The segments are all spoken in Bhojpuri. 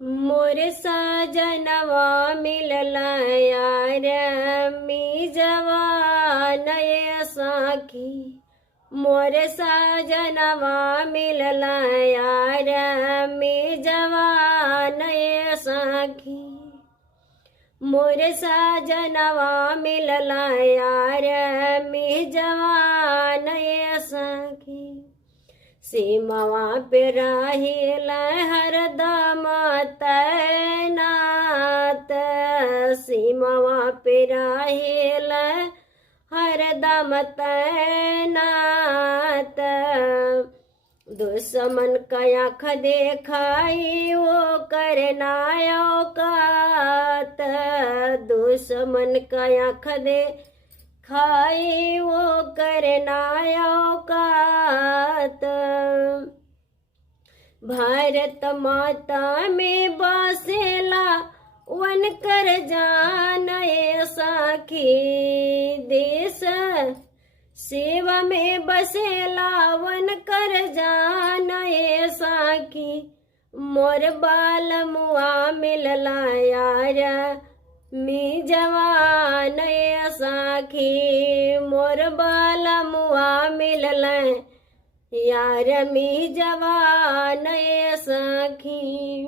मोर सजनवा मिलला यार मी जवान ये साखी। मोर सजनवा मिलला यार मी जवान ये साखी। मोर सजनवा मिलला यार मी जवान ये साखी। सीमावा पे राहिल हरदम तैनात। सीमावा पे राहिल हरदम तैनात। दुश्मन कया देखाई वो करना औकात। दुश्मन कया खाई वो करना औकात। भारत माता में बसेला वन कर जान ये साखी। देश सेवा में बसेला वन कर जान ये साखी। मोर बाल मुआ मिलला यार मी जवान ये साखी। मोर बाल मुआ मिलला यार मी जवान ये साखी।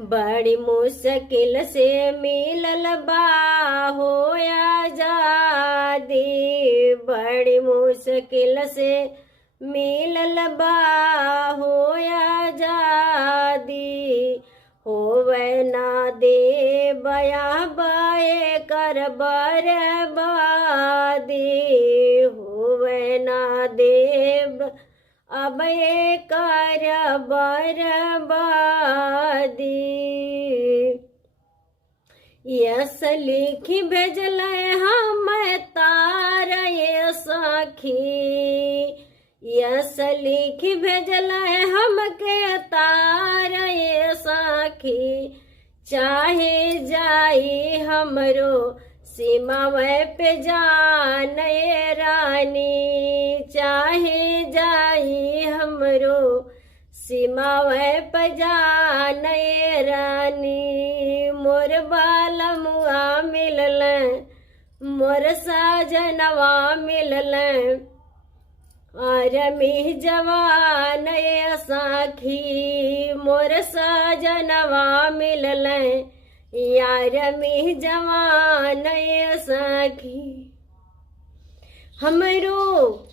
बड़ी मुश्किल से मिलल बा हो आजादी। बड़ी मुश्किल से मिलल बा हो आजादी। होवे ना दे बया बाए कर बर्बादी। होवे ना देव अब ये कर बर्बादी। यस लिखी भेजल हम तार ये साखी। यस लिखी भेजल हमके तार ये साखी। चाहे जाई हमरो सीमावे पे जान ये रानी। चाहे जाई हमरो सीमावे पे जान ये रानी। मोर बाल मुआ मिलल मोर सजनवा मिलल आर मी जवान ये साखी। मोर सजनवा मिलल यार मी जवान ये साखी। हमरो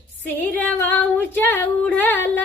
सिरवा ऊंचा उड़ल